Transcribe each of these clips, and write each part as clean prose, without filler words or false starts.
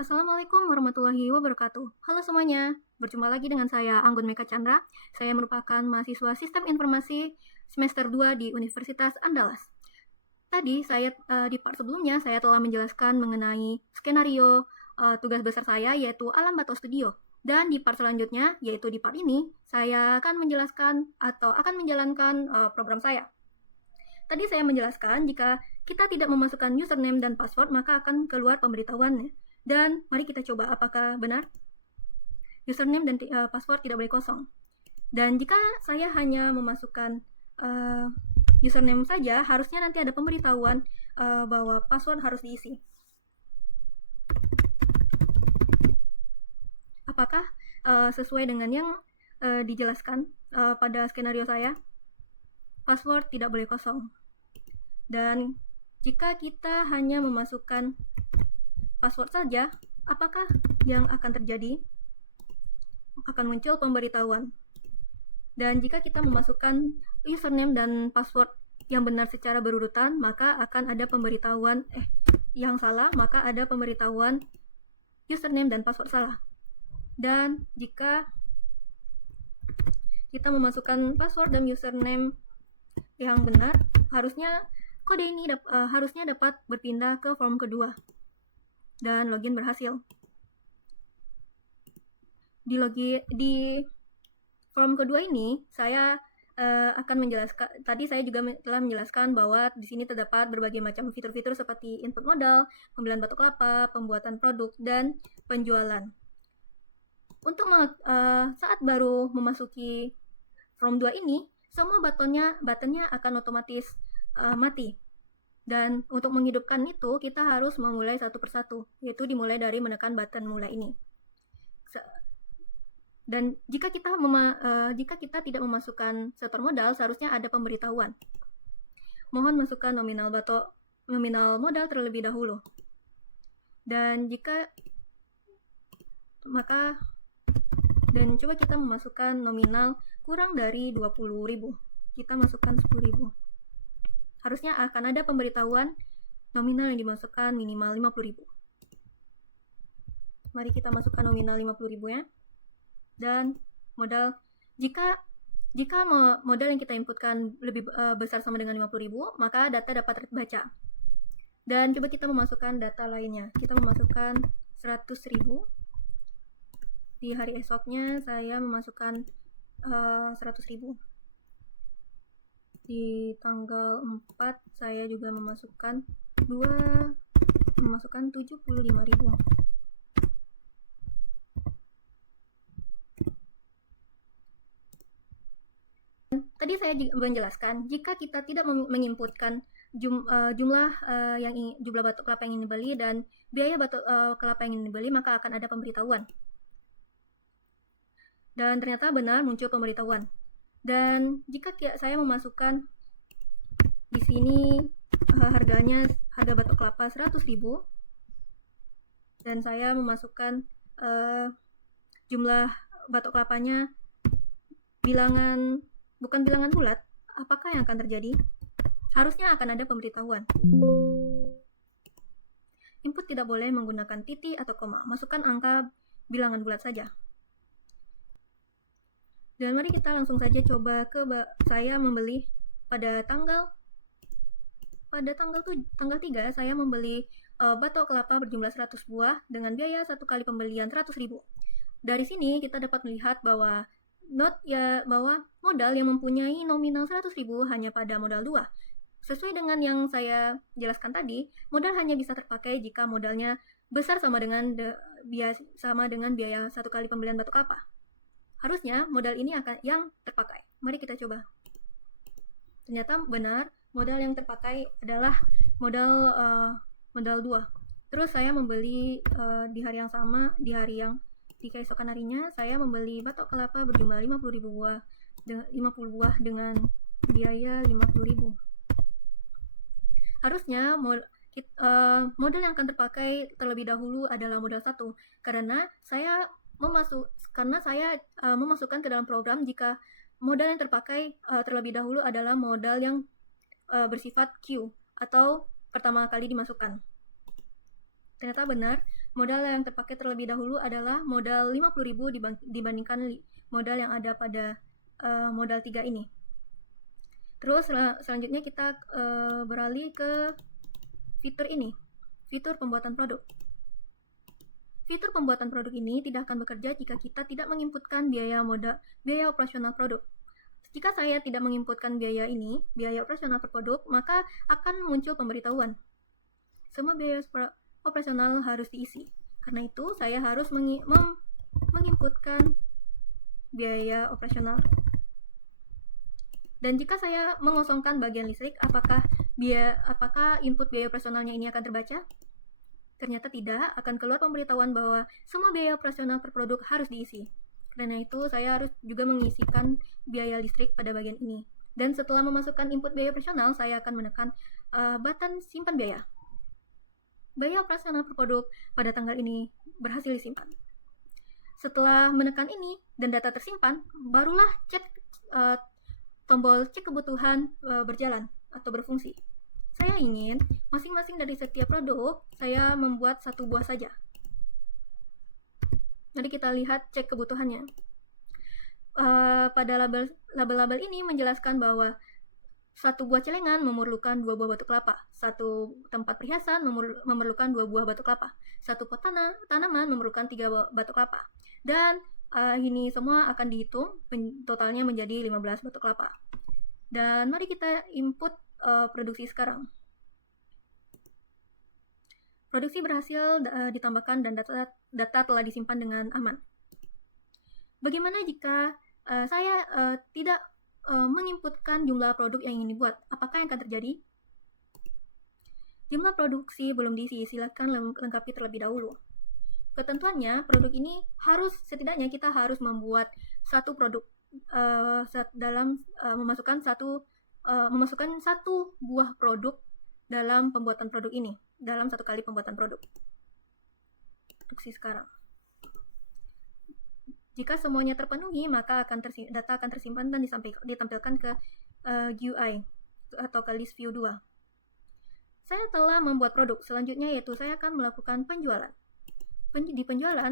Assalamualaikum warahmatullahi wabarakatuh. Halo semuanya, berjumpa lagi dengan saya Anggun Meka Chandra. Saya merupakan mahasiswa Sistem Informasi semester 2 di Universitas Andalas. Tadi di part sebelumnya saya telah menjelaskan mengenai skenario tugas besar saya yaitu Alam Bato Studio. Dan di part selanjutnya, yaitu di part ini, saya akan menjelaskan atau akan menjalankan program saya. Tadi saya menjelaskan jika kita tidak memasukkan username dan password maka akan keluar pemberitahuannya. Dan mari kita coba apakah benar username dan password tidak boleh kosong. Dan jika saya hanya memasukkan username saja, harusnya nanti ada pemberitahuan bahwa password harus diisi. Apakah sesuai dengan yang dijelaskan pada skenario saya? Password tidak boleh kosong. Dan jika kita hanya memasukkan password saja, apakah yang akan terjadi? Akan muncul pemberitahuan. Dan jika kita memasukkan username dan password yang benar secara berurutan, maka akan ada pemberitahuan yang salah, maka ada pemberitahuan username dan password salah. Dan jika kita memasukkan password dan username yang benar, harusnya kode ini harusnya dapat berpindah ke form kedua dan login berhasil. Di form kedua ini saya akan menjelaskan, tadi saya juga telah menjelaskan bahwa di sini terdapat berbagai macam fitur-fitur seperti input modal, pembelian batok kelapa, pembuatan produk, dan penjualan. Untuk saat baru memasuki form 2 ini, semua buttonnya akan otomatis mati. Dan untuk menghidupkan itu, kita harus memulai satu persatu, yaitu dimulai dari menekan button mulai ini. Dan jika kita tidak memasukkan setor modal, seharusnya ada pemberitahuan. Mohon masukkan nominal modal terlebih dahulu. Dan coba kita memasukkan nominal kurang dari 20.000. Kita masukkan 10.000. Harusnya akan ada pemberitahuan nominal yang dimasukkan minimal 50.000. Mari kita masukkan nominal 50.000 ya. Dan modal, jika modal yang kita inputkan lebih besar sama dengan 50.000, maka data dapat terbaca. Dan coba kita memasukkan data lainnya. Kita memasukkan 100.000. Di hari esoknya saya memasukkan 100.000. Di tanggal 4 saya juga memasukkan 75.000. Tadi saya juga menjelaskan jika kita tidak menginputkan jumlah batok kelapa yang ingin dibeli dan biaya batok kelapa yang ingin dibeli, maka akan ada pemberitahuan. Dan ternyata benar muncul pemberitahuan. Dan jika saya memasukkan di sini harga batok kelapa 100.000 dan saya memasukkan jumlah batok kelapanya bukan bilangan bulat, apakah yang akan terjadi? Harusnya akan ada pemberitahuan. Input tidak boleh menggunakan titik atau koma, masukkan angka bilangan bulat saja. Dan mari kita langsung saja coba saya membeli pada tanggal 3 saya membeli batok kelapa berjumlah 100 buah dengan biaya satu kali pembelian 100.000. Dari sini kita dapat melihat bahwa bahwa modal yang mempunyai nominal 100.000 hanya pada modal 2. Sesuai dengan yang saya jelaskan tadi, modal hanya bisa terpakai jika modalnya besar sama dengan biaya satu kali pembelian batok kelapa. Harusnya modal ini akan yang terpakai. Mari kita coba. Ternyata benar, modal yang terpakai adalah modal 2. Terus saya membeli di hari yang sama, di keesokan harinya saya membeli batok kelapa berjumlah 50 buah dengan biaya 50.000. Harusnya modal yang akan terpakai terlebih dahulu adalah modal 1 karena saya memasukkan ke dalam program jika modal yang terpakai terlebih dahulu adalah modal yang bersifat Q atau pertama kali dimasukkan. Ternyata benar, modal yang terpakai terlebih dahulu adalah modal 50.000 dibandingkan modal yang ada pada modal 3 ini. Terus selanjutnya kita beralih ke fitur ini, fitur pembuatan produk. Fitur pembuatan produk ini tidak akan bekerja jika kita tidak menginputkan biaya operasional produk. Jika saya tidak menginputkan biaya operasional per produk, maka akan muncul pemberitahuan. Semua biaya operasional harus diisi. Karena itu, saya harus menginputkan biaya operasional. Dan jika saya mengosongkan bagian listrik, apakah input biaya operasionalnya ini akan terbaca? Ternyata tidak, akan keluar pemberitahuan bahwa semua biaya operasional per produk harus diisi. Karena itu, saya harus juga mengisikan biaya listrik pada bagian ini. Dan setelah memasukkan input biaya operasional, saya akan menekan button simpan biaya. Biaya operasional per produk pada tanggal ini berhasil disimpan. Setelah menekan ini dan data tersimpan, barulah tombol cek kebutuhan berjalan atau berfungsi. Saya ingin masing-masing dari setiap produk saya membuat 1 buah saja. Jadi kita lihat cek kebutuhannya. Pada label-label ini menjelaskan bahwa 1 buah celengan memerlukan 2 buah batu kelapa, 1 tempat perhiasan memerlukan 2 buah batu kelapa, 1 pot tanaman memerlukan 3 batu kelapa. Dan ini semua akan dihitung, totalnya menjadi 15 batu kelapa. Dan mari kita input produksi sekarang. Produksi berhasil ditambahkan dan data telah disimpan dengan aman. Bagaimana jika saya tidak menginputkan jumlah produk yang ingin dibuat? Apakah yang akan terjadi? Jumlah produksi belum diisi, silakan lengkapi terlebih dahulu. Ketentuannya, produk ini setidaknya kita harus membuat 1 produk dalam memasukkan satu buah produk dalam pembuatan produk ini, dalam 1 kali pembuatan produk. Produksi sekarang. Jika semuanya terpenuhi, maka data akan tersimpan dan ditampilkan ke GUI atau ke list view 2. Saya telah membuat produk. Selanjutnya yaitu saya akan melakukan penjualan. Di penjualan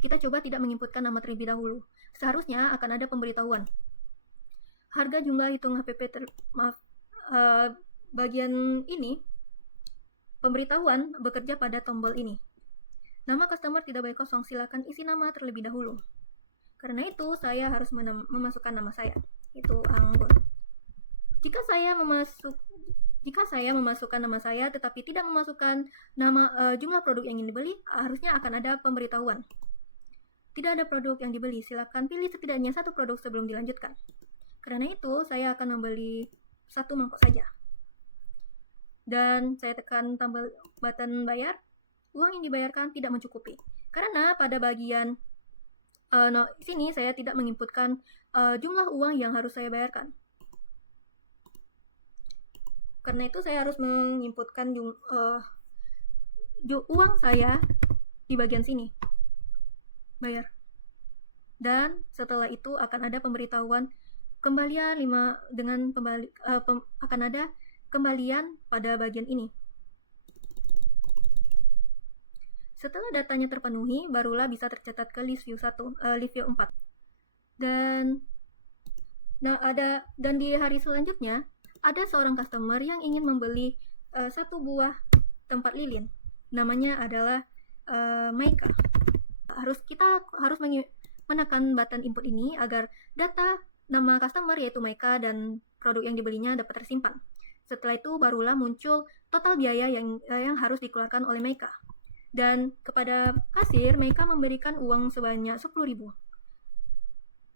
kita coba tidak menginputkan nama terlebih dahulu. Seharusnya akan ada pemberitahuan. Harga jumlah hitung HPP bagian ini pemberitahuan bekerja pada tombol ini. Nama customer tidak boleh kosong, silakan isi nama terlebih dahulu. Karena itu saya harus memasukkan nama saya, itu Anggun. Jika saya memasukkan nama saya tetapi tidak memasukkan nama jumlah produk yang ingin dibeli, harusnya akan ada pemberitahuan. Tidak ada produk yang dibeli, silakan pilih setidaknya 1 produk sebelum dilanjutkan. Karena itu, saya akan membeli 1 mangkok saja. Dan saya tekan tombol button bayar. Uang yang dibayarkan tidak mencukupi. Karena pada bagian sini saya tidak menginputkan jumlah uang yang harus saya bayarkan. Karena itu saya harus menginputkan uang saya di bagian sini. Bayar. Dan setelah itu akan ada pemberitahuan kembalian akan ada kembalian pada bagian ini. Setelah datanya terpenuhi, barulah bisa tercatat ke list view 4. Dan di hari selanjutnya ada seorang customer yang ingin membeli 1 buah tempat lilin. Namanya adalah Maika. Kita harus menekan button input ini agar data nama customer yaitu Maika dan produk yang dibelinya dapat tersimpan. Setelah itu barulah muncul total biaya yang harus dikeluarkan oleh Maika. Dan kepada kasir, Maika memberikan uang sebanyak 10.000.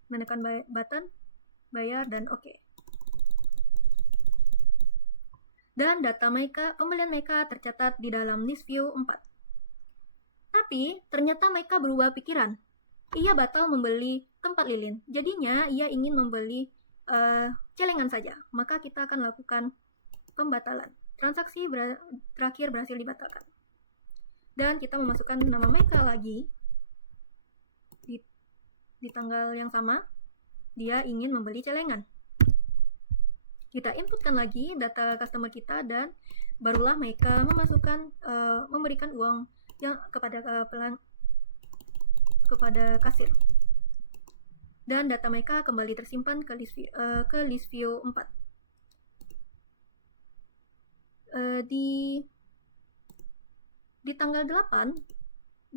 Menekan button bayar dan oke. Dan data pembelian Maika tercatat di dalam list view 4. Tapi ternyata Maika berubah pikiran. Ia batal membeli tempat lilin. Jadinya ia ingin membeli celengan saja. Maka kita akan lakukan pembatalan. Transaksi terakhir berhasil dibatalkan. Dan kita memasukkan nama Maika lagi di tanggal yang sama. Dia ingin membeli celengan. Kita inputkan lagi data customer kita dan barulah mereka memberikan uang yang kepada kasir. Dan data mereka kembali tersimpan ke list view 4. Di tanggal 8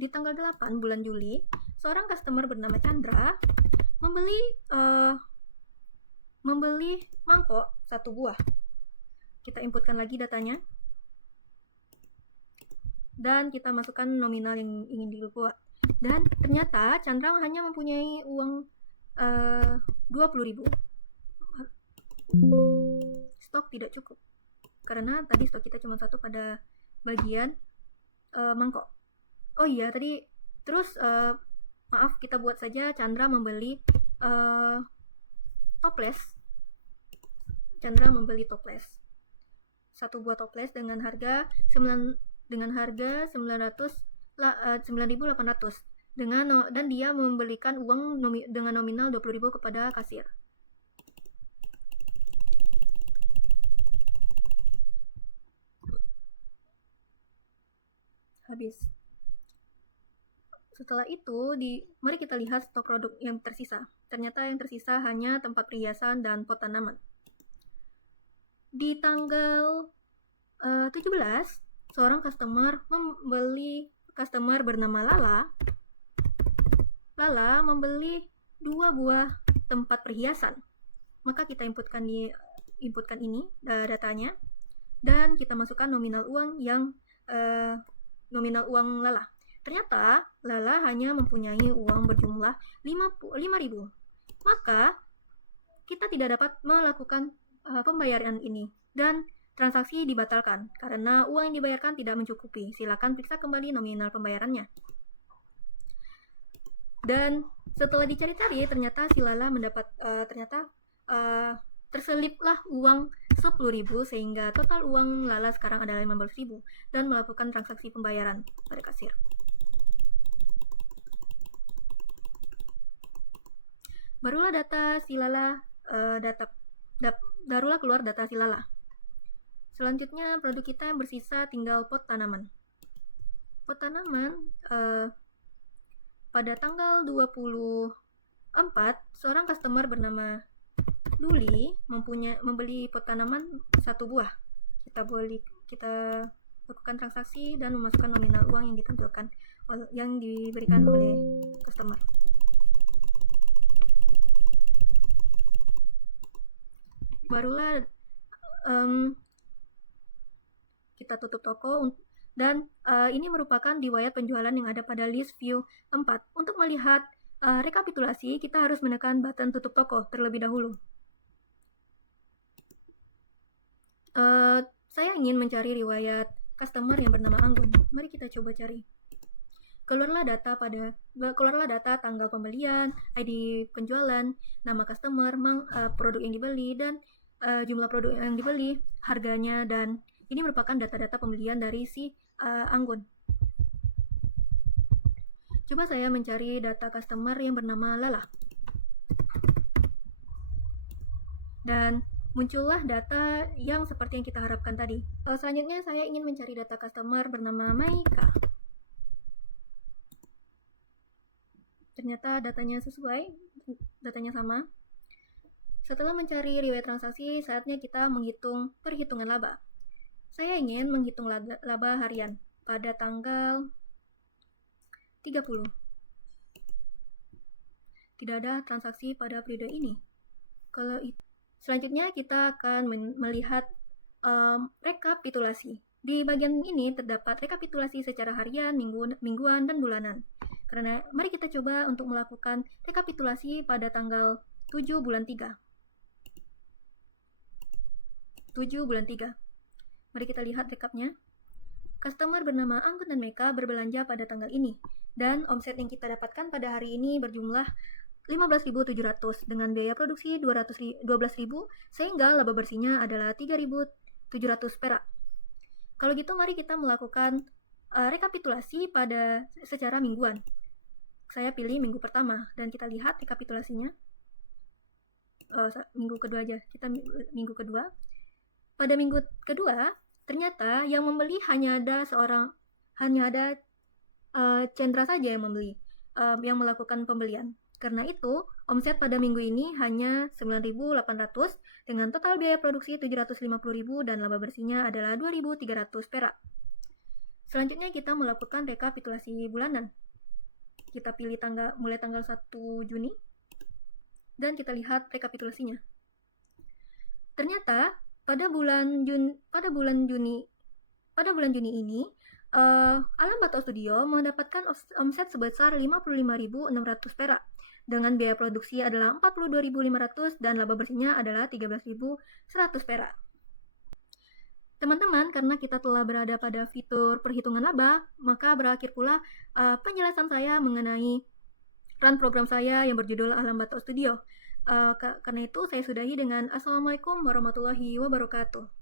bulan Juli, seorang customer bernama Chandra membeli mangkok 1 buah. Kita inputkan lagi datanya dan kita masukkan nominal yang ingin dibuat. Dan ternyata Chandra hanya mempunyai uang 20.000. Stok tidak cukup karena tadi stok kita cuma 1 pada bagian mangkok. Oh iya, tadi terus maaf, kita buat saja Chandra membeli toples. Chandra membeli toples. 1 buah toples dengan harga 9.800 dan dia membelikan uang dengan nominal 20.000 kepada kasir. Habis. Setelah itu, mari kita lihat stok produk yang tersisa. Ternyata yang tersisa hanya tempat perhiasan dan pot tanaman. Di tanggal 17, seorang customer bernama Lala membeli 2 buah tempat perhiasan. Maka kita inputkan ini datanya dan kita masukkan nominal uang Lala. Ternyata Lala hanya mempunyai uang berjumlah 5.000. Maka kita tidak dapat melakukan pembayaran ini dan transaksi dibatalkan karena uang yang dibayarkan tidak mencukupi. Silakan periksa kembali nominal pembayarannya. Dan setelah dicari-cari, ternyata si Lala terseliplah uang 10.000 sehingga total uang Lala sekarang adalah 15.000 dan melakukan transaksi pembayaran pada kasir. Barulah keluar data si Lala. Selanjutnya produk kita yang bersisa tinggal pot tanaman. Pot tanaman pada tanggal 24, seorang customer bernama Duli membeli pot tanaman 1 buah. Kita lakukan transaksi dan memasukkan nominal uang yang diberikan oleh customer. Barulah kita tutup toko dan ini merupakan riwayat penjualan yang ada pada list view 4. Untuk melihat rekapitulasi, kita harus menekan button tutup toko terlebih dahulu. Saya ingin mencari riwayat customer yang bernama Anggun. Mari kita coba cari. Keluarlah data tanggal pembelian, ID penjualan, nama customer, produk yang dibeli, dan jumlah produk yang dibeli, harganya, dan ini merupakan data-data pembelian dari si Anggun. Coba saya mencari data customer yang bernama Lala. Dan muncullah data yang seperti yang kita harapkan tadi. Selanjutnya saya ingin mencari data customer bernama Maika. Ternyata datanya sesuai, datanya sama. Setelah mencari riwayat transaksi, saatnya kita menghitung perhitungan laba. Saya ingin menghitung laba harian pada tanggal 30. Tidak ada transaksi pada periode ini. Selanjutnya kita akan melihat rekapitulasi. Di bagian ini terdapat rekapitulasi secara harian, mingguan, dan bulanan. Karena mari kita coba untuk melakukan rekapitulasi pada tanggal 7 bulan 3. 7 bulan 3. Mari kita lihat rekapnya. Customer bernama Anggun dan Meka berbelanja pada tanggal ini. Dan omset yang kita dapatkan pada hari ini berjumlah 15.700 dengan biaya produksi 12.000 sehingga laba bersihnya adalah 3.700 perak. Kalau gitu mari kita melakukan rekapitulasi secara mingguan. Saya pilih minggu pertama dan kita lihat rekapitulasinya. minggu kedua aja. Kita minggu kedua. Pada minggu kedua, ternyata yang membeli hanya ada Chandra saja yang membeli, yang melakukan pembelian. Karena itu, omset pada minggu ini hanya 9.800 dengan total biaya produksi 750.000 dan laba bersihnya adalah 2.300 perak. Selanjutnya kita melakukan rekapitulasi bulanan. Kita pilih mulai tanggal 1 Juni dan kita lihat rekapitulasinya. Ternyata pada bulan Juni ini Alam Batok Studio mendapatkan omset sebesar 55.600 perak dengan biaya produksi adalah 42.500 dan laba bersihnya adalah 13.100 perak. Teman-teman, karena kita telah berada pada fitur perhitungan laba, maka berakhir pula penjelasan saya mengenai run program saya yang berjudul Alam Batok Studio. Karena itu saya sudahi dengan Assalamualaikum warahmatullahi wabarakatuh.